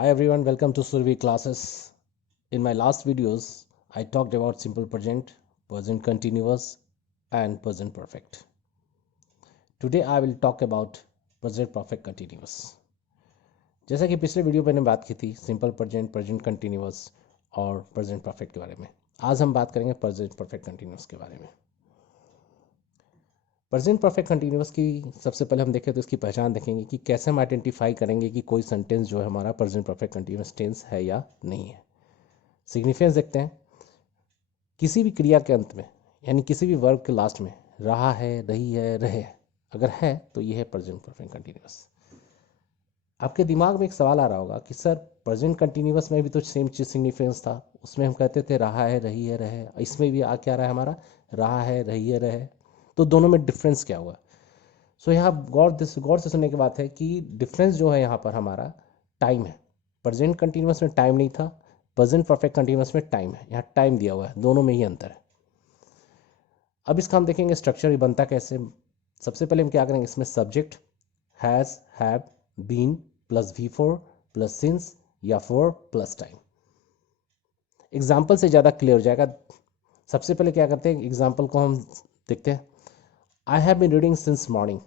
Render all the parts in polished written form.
Hi everyone, welcome to Survey classes. In my last videos, I talked about simple present, present continuous and present perfect. Today I will talk about present perfect continuous. जैसा कि पिछले video में मैंने बात की थी simple present, present continuous और present perfect के बारे में, आज हम बात करेंगे प्रेजेंट परफेक्ट कंटिन्यूअस के बारे में। प्रेजेंट परफेक्ट कंटिन्यूअस की सबसे पहले हम देखें तो इसकी पहचान देखेंगे कि कैसे हम आइडेंटिफाई करेंगे कि कोई सेंटेंस जो है हमारा प्रेजेंट परफेक्ट कंटिन्यूअस टेंस है या नहीं है। सिग्निफिकेंस देखते हैं। किसी भी क्रिया के अंत में यानी किसी भी वर्ब के लास्ट में रहा है, रही है, रहे अगर है तो ये है प्रेजेंट परफेक्ट कंटिन्यूअस। आपके दिमाग में एक सवाल आ रहा होगा कि सर प्रेजेंट कंटिन्यूअस में भी तो सेम चीज सिग्निफिकेंस था, उसमें हम कहते थे रहा है, रही है, रहे, इसमें भी आ क्या रहा है हमारा रहा है, रही है, रहे, तो दोनों में डिफरेंस क्या हुआ। सो यहाँ गौर से सुनने की बात है कि डिफरेंस जो है यहाँ पर हमारा टाइम है। प्रेजेंट कंटिन्यूअस में टाइम नहीं था, प्रेजेंट परफेक्ट कंटिन्यूअस में टाइम है, यहाँ टाइम दिया हुआ है, दोनों में ही अंतर है। अब इसका हम देखेंगे स्ट्रक्चर बनता कैसे। सबसे पहले हम क्या करेंगे, इसमें subject has, have, been plus V4 plus since या फॉर प्लस टाइम। एग्जाम्पल से ज़्यादा क्लियर हो जाएगा। सबसे पहले क्या करते हैं, एग्जाम्पल को हम देखते हैं। I have been reading since morning.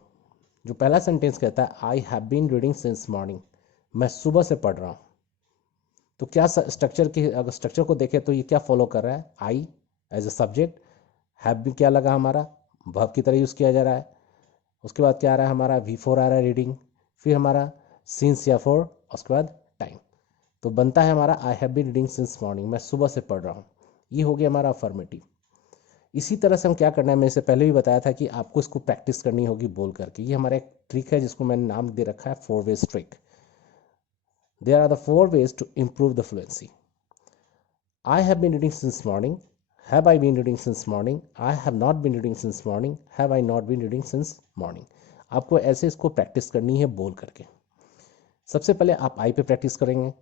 जो पहला सेंटेंस कहता है I have been reading since morning, मैं सुबह से पढ़ रहा हूँ, तो क्या स्ट्रक्चर की अगर स्ट्रक्चर को देखें तो ये क्या फॉलो कर रहा है, I as a subject, have भी क्या लगा हमारा वर्ब की तरह यूज़ किया जा रहा है, उसके बाद क्या आ रहा है हमारा V4 आ रहा है रीडिंग, फिर हमारा सिंस या फॉर, उसके बाद टाइम, तो बनता है हमारा I have been reading since morning, मैं सुबह से पढ़ रहा हूँ। ये हो गया हमारा अफर्मेटिव। इसी तरह से हम क्या करना है, मैंने इससे पहले भी बताया था कि आपको इसको प्रैक्टिस करनी होगी बोल करके। ये हमारा एक ट्रिक है जिसको मैंने नाम दे रखा है 4 ways trick. There are the 4 ways to improve the fluency. I have been reading since morning. Have I been reading since morning? I have not been reading since morning. Have I not been reading since morning? आपको ऐसे इसको practice करनी है बोल करके। सबसे पहले आप आई पे प्रैक्टिस करेंगे,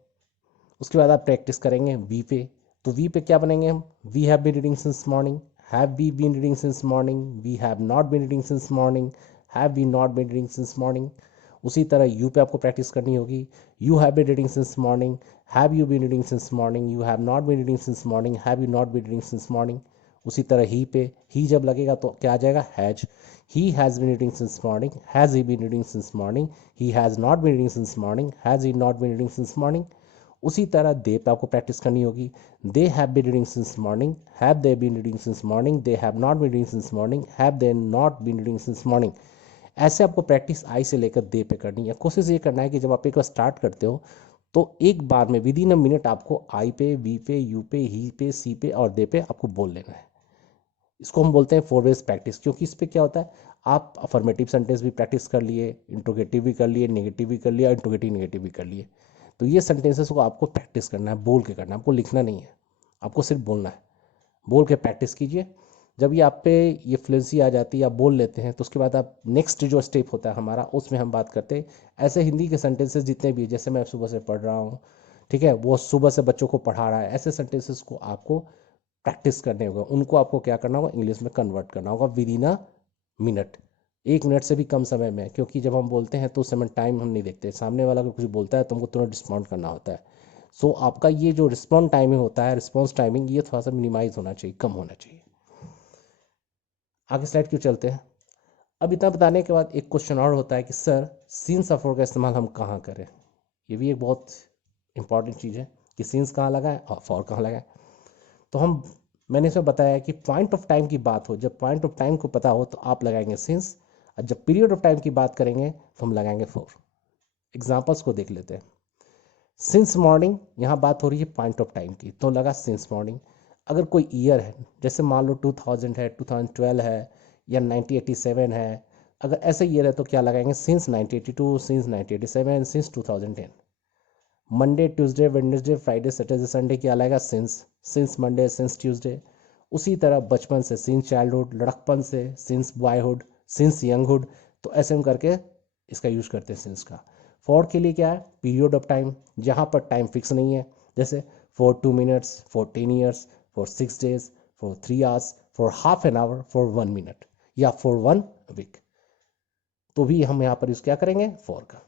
उसके बाद आप प्रैक्टिस करेंगे वी पे। तो वी पे क्या बनेंगे हम, we have been reading since morning, have we been reading since morning, we have not been reading since morning, have we not been reading since morning. उसी तरह यू पे आपको प्रैक्टिस करनी होगी, you have been reading since morning, have you been reading since morning, you have not been reading since morning, have you not been reading since morning. उसी तरह ही पे, ही जब लगेगा तो क्या आ जाएगा has, he has been reading since morning, has he been reading since morning, he has not been reading since morning, has he not been reading since morning. उसी तरह दे पे आपको प्रैक्टिस करनी होगी, they have been reading since morning, have they been reading since morning, they have not been reading since morning, have they not been reading since morning. ऐसे आपको practice I से लेकर दे पे करनी है। कोशिश ये करना है कि जब आप एक बार स्टार्ट करते हो तो एक बार में विद इन अ मिनट आपको आई पे, वी पे, यू पे, ही पे, सी पे और दे पे आपको बोल लेना है। इसको हम बोलते हैं 4 वेज प्रैक्टिस, क्योंकि इस पे क्या होता है, आप अफर्मेटिव सेंटेंस भी प्रैक्टिस कर लिए, इंट्रोगेटिव भी कर लिए, नेगेटिव भी कर लिया, इंट्रोगेटिव नेगेटिव भी कर लिए। तो ये सेंटेंसेस को आपको प्रैक्टिस करना है, बोल के करना है, आपको लिखना नहीं है, आपको सिर्फ बोलना है। बोल के प्रैक्टिस कीजिए। जब ये आप पे ये फ्लुएंसी आ जाती है, आप बोल लेते हैं, तो उसके बाद आप नेक्स्ट जो स्टेप होता है हमारा, उसमें हम बात करते हैं ऐसे हिंदी के सेंटेंसेस जितने भी, जैसे मैं सुबह से पढ़ रहा हूँ, ठीक है, वो सुबह से बच्चों को पढ़ा रहा है, ऐसे सेंटेंसेस को आपको प्रैक्टिस करने होगा। उनको आपको क्या करना होगा, इंग्लिश में कन्वर्ट करना होगा with in a minute, 1 minute से भी कम समय में। क्योंकि जब हम बोलते हैं तो उस समय टाइम हम नहीं देखते, सामने वाला अगर कुछ बोलता है तो हमको तुरंत रिस्पॉन्ड करना होता है। सो आपका ये जो रिस्पॉन्ड टाइमिंग होता है, रिस्पॉन्स टाइमिंग, ये थोड़ा सा मिनिमाइज होना चाहिए, कम होना चाहिए। आगे स्लाइड क्यों चलते हैं। अब इतना बताने के बाद एक क्वेश्चन और होता है कि सर सीन्स ऑफ फॉर का इस्तेमाल हम कहाँ करें। ये भी एक बहुत इंपॉर्टेंट चीज़ है कि सीन्स कहाँ लगाएं और फॉर कहाँ लगाएं। तो हम, मैंने इसमें बताया कि पॉइंट ऑफ टाइम की बात हो, जब पॉइंट ऑफ टाइम को पता हो तो आप लगाएंगे सिंस, और जब पीरियड ऑफ टाइम की बात करेंगे तो हम लगाएंगे फॉर। एग्जाम्पल्स को देख लेते हैं। सिंस मॉर्निंग, यहाँ बात हो रही है पॉइंट ऑफ टाइम की, तो लगा सिंस मॉर्निंग। अगर कोई ईयर है, जैसे मान लो 2000 है, 2012 है, या 1987 है, अगर ऐसा ईयर है तो क्या लगाएंगे, since 1982, since 1987, since 2010। Monday, Tuesday, Wednesday, Friday, Saturday, Sunday क्या लगेगा, सिंस मंडे, सिंस ट्यूसडे। उसी तरह बचपन से सिंस चाइल्डहुड, लड़कपन से सिंस बॉयहुड, सिंस यंगहुड। तो ऐसे हम करके इसका यूज करते हैं सिंस का। फॉर के लिए क्या है, पीरियड ऑफ टाइम, जहाँ पर टाइम फिक्स नहीं है, जैसे for 2 minutes, for 10 years, for 6 days, for 3 hours, for half an our, for 1 minute, या फॉर 1 वीक। तो भी हम यहाँ पर यूज क्या करेंगे, फॉर का।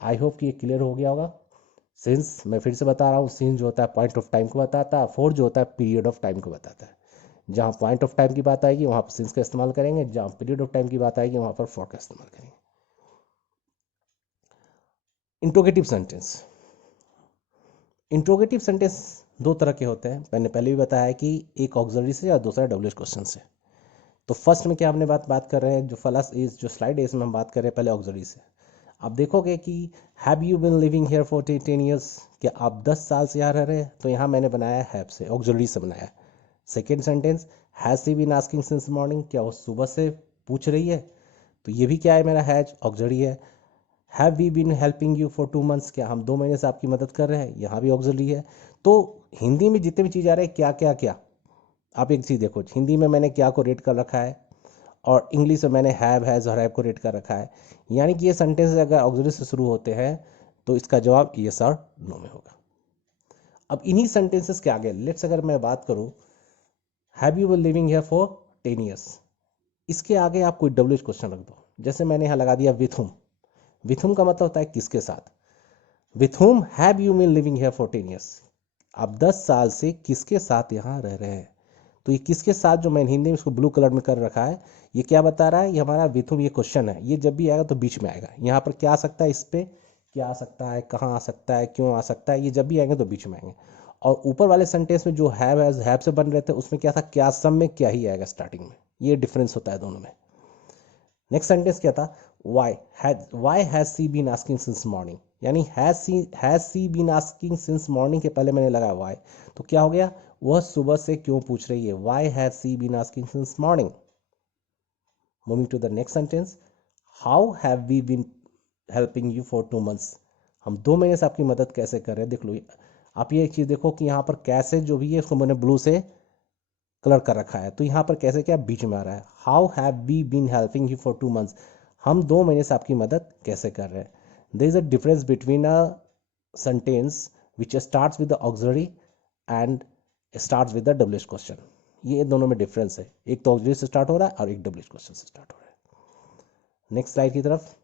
आई होप कि ये क्लियर हो गया होगा। सिंस, मैं फिर से बता रहा हूँ, सिंस जो होता है पॉइंट ऑफ टाइम को बताता है, फॉर जो होता है पीरियड ऑफ टाइम को बताता है। जहाँ पॉइंट ऑफ टाइम की बात आएगी वहाँ पर सिंस का इस्तेमाल करेंगे, जहाँ पीरियड ऑफ टाइम की बात आएगी वहाँ पर फॉर का इस्तेमाल करेंगे। Interrogative sentence. इंट्रोगेटिव सेंटेंस दो तरह के होते हैं, मैंने पहले भी बताया है कि एक ऑक्सिलरी से या दूसरा डब्ल्यूएच क्वेश्चन से। तो फर्स्ट में क्या हमने बात कर रहे हैं, जो फर्स्ट इज जो स्लाइड है इसमें हम बात कर रहे हैं पहले ऑक्सिलरी से। आप देखोगे कि have you been living here for 10 years, क्या आप 10 साल से यहाँ रह रहे हैं, तो यहाँ मैंने बनाया हैव से, ऑक्सिलरी से बनाया। Second sentence, has she been asking since morning, क्या वो सुबह से पूछ रही है, तो ये भी क्या है, मेरा हैज ऑक्सिलरी है। Have we been helping you for 2 months, क्या हम 2 महीने से आपकी मदद कर रहे हैं, यहाँ भी ऑक्सिलरी है। तो हिंदी में जितने भी चीज़ आ रहे हैं क्या क्या क्या, आप एक चीज़ देखो, हिंदी में मैंने क्या को रेट कर रखा है और इंग्लिश में मैंने हैव, हैज़ और हैव को रेट कर रखा है। यानी कि ये सेंटेंस अगर ऑक्सिलरी से शुरू होते हैं तो इसका जवाब यस और नो में होगा। अब इन्हीं सेंटेंसेस के आगे लेट्स अगर मैं बात करूं, have you been living here for 10 years, इसके आगे आप कोई डब्ल्यूएच क्वेश्चन रख दो। जैसे मैंने यहाँ लगा दिया विथ हुम, विथ हुम का मतलब होता है किसके साथ। With whom have you been living here for 10 years, आप 10 साल से किसके साथ यहाँ रह रहे हैं। तो ये किसके साथ जो मैंने हिंदी में इसको ब्लू कलर में कर रखा है, ये क्या बता रहा है, ये हमारा विथ हुम, ये क्वेश्चन है, ये जब भी आएगा तो बीच में आएगा। यहाँ पर क्या आ सकता है, इस पे क्या आ सकता है, कहाँ आ सकता है, क्यों आ सकता है, ये जब भी आएंगे तो बीच में आएंगे। और ऊपर वाले सेंटेंस में जो हैव से बन रहे थे उसमें क्या था, क्या सम में क्या ही आएगा स्टार्टिंग में, ये डिफरेंस होता है दोनों में। नेक्स्ट सेंटेंस क्या था, why has she been asking since morning, यानी has she been asking since morning के पहले मैंने लगा वाई, तो क्या हो गया, वह सुबह से क्यों पूछ रही है, why has she been asking since morning. Moving to the next sentence, how have we been helping you for 2 months, हम 2 महीने से आपकी मदद कैसे कर रहे हैं। देख लो, आप ये एक चीज़ देखो कि यहाँ पर कैसे जो भी है उसको मैंने ब्लू से कलर कर रखा है, तो यहाँ पर कैसे क्या बीच में आ रहा है, how have we been helping you for 2 months, हम 2 महीने से आपकी मदद कैसे कर रहे हैं। There is a difference between a sentence which starts with the auxiliary and starts with the WH question, ये दोनों में डिफरेंस है, एक तो ऑक्सिलरी से स्टार्ट हो रहा है और एक डब्ल्यूएच क्वेश्चन से स्टार्ट हो रहा है। नेक्स्ट स्लाइड की तरफ,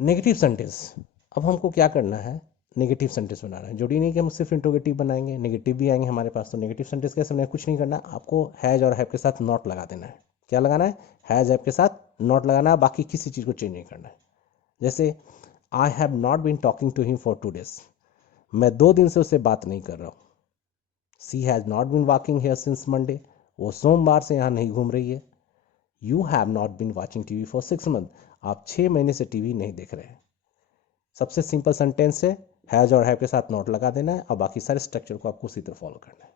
नेगेटिव सेंटेंस। अब हमको क्या करना है, नेगेटिव सेंटेंस बनाना है, जरूरी नहीं कि हम सिर्फ इंट्रोगेटिव बनाएंगे, नेगेटिव भी आएंगे हमारे पास। तो नेगेटिव सेंटेंस कैसे बनाए, कुछ नहीं करना, आपको हैज और हैव के साथ नॉट लगा देना है। क्या लगाना है, हैज हैव के साथ नॉट लगाना है, बाकी किसी चीज़ को चेंज नहीं करना है। जैसे I have not been talking to him for 2 days, मैं 2 दिन से उससे बात नहीं कर रहा हूँ। She has not been walking here since Monday, वो सोमवार से यहाँ नहीं घूम रही है। You have not been watching TV for 6 month, आप 6 महीने से टीवी नहीं देख रहे हैं। सबसे सिंपल सेंटेंस है, हैज और हैव के साथ नॉट लगा देना है और बाकी सारे स्ट्रक्चर को आपको उसी तरह फॉलो करना है।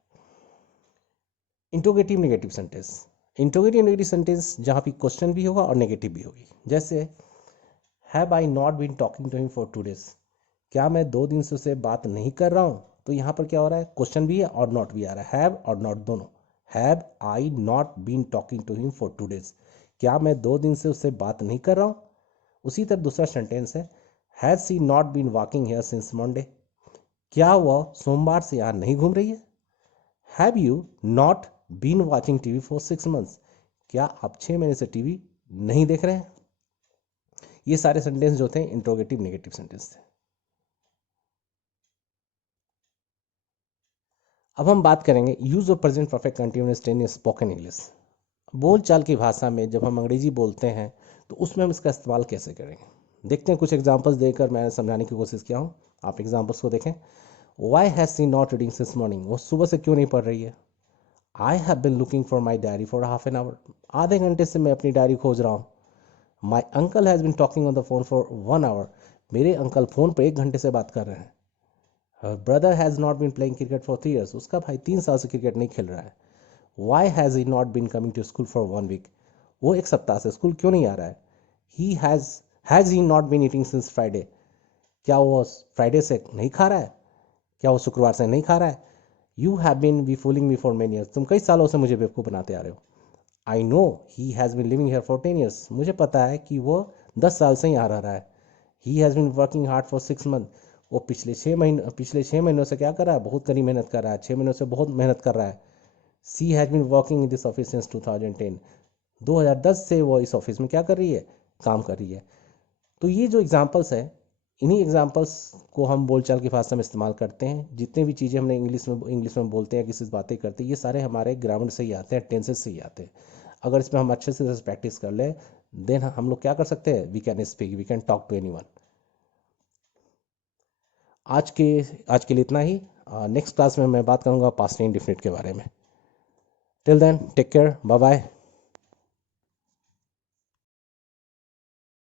Interrogative negative sentence. Interrogative negative sentence जहाँ पे क्वेश्चन भी होगा और नेगेटिव भी होगी। जैसे have I not been talking to him for 2 days, क्या मैं 2 दिन से उससे बात नहीं कर रहा हूँ। तो यहाँ पर क्या हो रहा है, क्वेश्चन भी है और नॉट भी आ रहा है, हैव और नॉट दोनों। Have I not been talking to him for 2 days, क्या मैं 2 दिन से उससे बात नहीं कर रहा हूँ। उसी तरह दूसरा सेंटेंस है, has she not been walking here since Monday, क्या वह सोमवार से यहाँ नहीं घूम रही है। Have you not been watching TV for 6 months, क्या आप 6 महीने से टीवी नहीं देख रहे हैं। ये सारे सेंटेंस जो थे इंट्रोगेटिव नेगेटिव सेंटेंस थे। अब हम बात करेंगे use of present perfect continuous tense in spoken English. बोलचाल की भाषा में जब हम अंग्रेजी बोलते हैं तो उसमें हम इसका इस्तेमाल कैसे करेंगे। देखते हैं, कुछ एग्जांपल्स देकर मैं समझाने की कोशिश किया हूँ, आप एग्जांपल्स को देखें। Why has she not reading since morning, वो सुबह से क्यों नहीं पढ़ रही है। I have been looking for my diary for half an hour, आधे घंटे से मैं अपनी डायरी खोज रहा हूँ। My uncle has been talking on the phone for 1 hour, मेरे अंकल फ़ोन पर 1 घंटे से बात कर रहे हैं। Her brother has not been playing cricket for 3 years, उसका भाई 3 साल से क्रिकेट नहीं खेल रहा है। Why has he not been coming to school for 1 week, वो 1 सप्ताह से स्कूल क्यों नहीं आ रहा है। He has he not been eating since Friday, क्या वो फ्राइडे से नहीं खा रहा है, क्या वो शुक्रवार से नहीं खा रहा है। You have been be fooling me for many years, तुम कई सालों से मुझे बेवकूफ़ बनाते आ रहे हो। I know he has been living here for 10 years, मुझे पता है कि वो 10 साल से यहाँ रह रहा है। He has been working hard for 6 months, वो पिछले 6 महीनों से क्या कर रहा है, बहुत कड़ी मेहनत कर रहा है, 6 महीनों से बहुत मेहनत कर रहा है। She has been working in this office since 2010, 2010 से वो इस ऑफिस में क्या कर रही है, काम कर रही है। तो ये जो एग्जाम्पल्स है इन्हीं एग्जांपल्स को हम बोलचाल की भाषा में इस्तेमाल करते हैं। जितने भी चीज़ें हमने इंग्लिश में बोलते हैं, किसी से बातें करते हैं, ये सारे हमारे ग्रामर से ही आते हैं, टेंसेस से ही आते हैं। अगर इसमें हम अच्छे से प्रैक्टिस कर लें, देन हम लोग क्या कर सकते हैं, we can talk to anyone. आज के आज के लिए इतना ही। नेक्स्ट क्लास में मैं बात करूंगा पास्ट इंडेफिनिट के बारे में। Till then take care, bye bye.